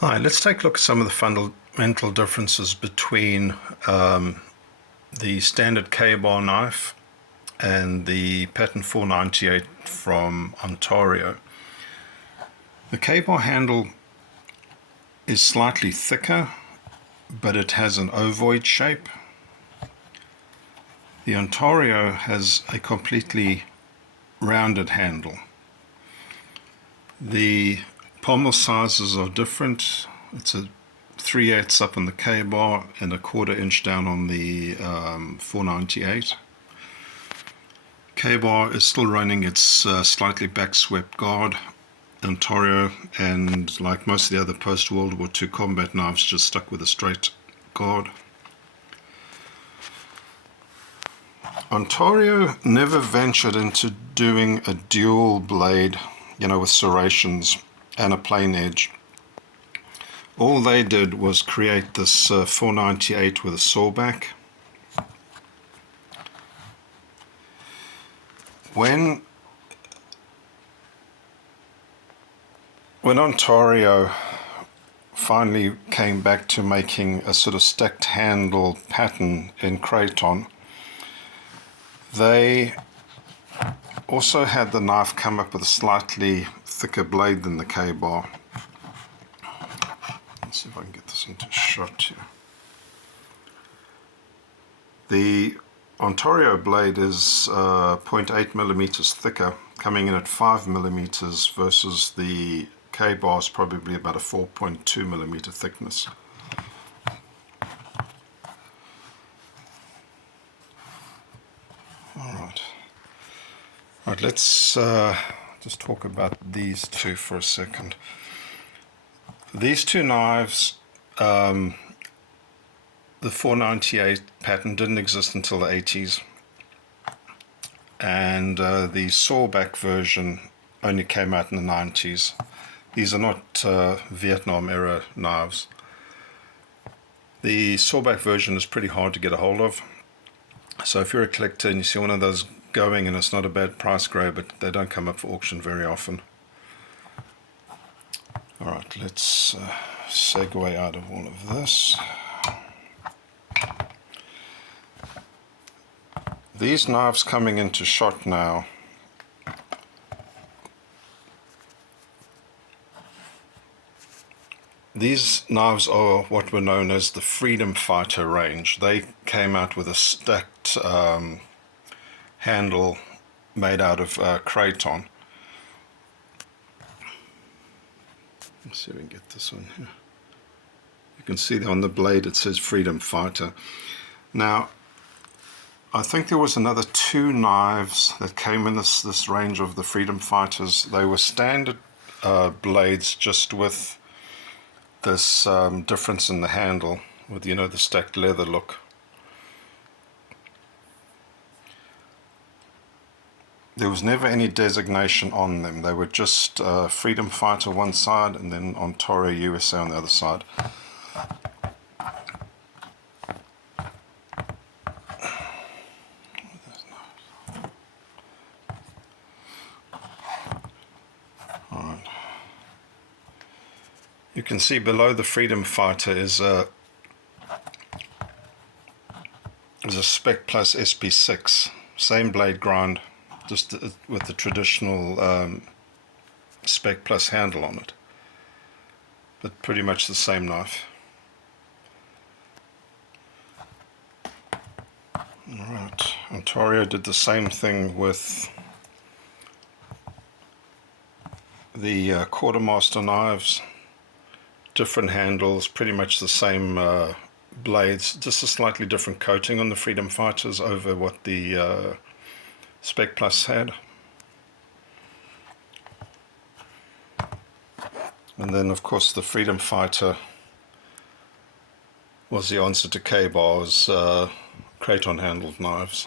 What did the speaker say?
Hi, let's take a look at some of the fundamental differences between the standard K-bar knife and the patent 498 from Ontario. The K-bar handle is slightly thicker, but it has an ovoid shape. The Ontario has a completely rounded handle. The pommel sizes are different. It's a 3/8 up on the K-bar and a 1/4 inch down on the 498. K-bar is still running its slightly back swept guard. Ontario, and like most of the other post-World War II combat knives, just stuck with a straight guard. Ontario never ventured into doing a dual blade, with serrations and a plain edge. All they did was create this 498 with a sawback. When Ontario finally came back to making a sort of stacked handle pattern in Creighton, they also had the knife come up with a slightly thicker blade than the K-bar. Let's see if I can get this into shot here. The Ontario blade is 0.8 millimeters thicker, coming in at 5 millimeters, versus the K-bar is probably about a 4.2 millimeter thickness. Alright, let's just talk about these two for a second. These two knives, the 498 patent didn't exist until the 80s, and the sawback version only came out in the 90s. These are not Vietnam era knives. The sawback version is pretty hard to get a hold of, so if you're a collector and you see one of those going, and it's not a bad price grade, but they don't come up for auction very often. Alright, let's segue out of all of this. These knives coming into shot now, these knives are what were known as the Freedom Fighter range. They came out with a stacked handle made out of Creighton. Let's see if we can get this on here. You can see on the blade it says Freedom Fighter. Now, I think there was another two knives that came in this range of the Freedom Fighters. They were standard blades, just with this difference in the handle, with the stacked leather look. There was never any designation on them. They were just Freedom Fighter one side and then Ontario USA on the other side. Alright. You can see below the Freedom Fighter is a Spec Plus SP6, same blade grind, just with the traditional Spec Plus handle on it, but pretty much the same knife. Alright, Ontario did the same thing with the Quartermaster knives, different handles, pretty much the same blades, just a slightly different coating on the Freedom Fighters over what the Spec Plus had. And then of course the Freedom Fighter was the answer to K-bar's Creighton handled knives.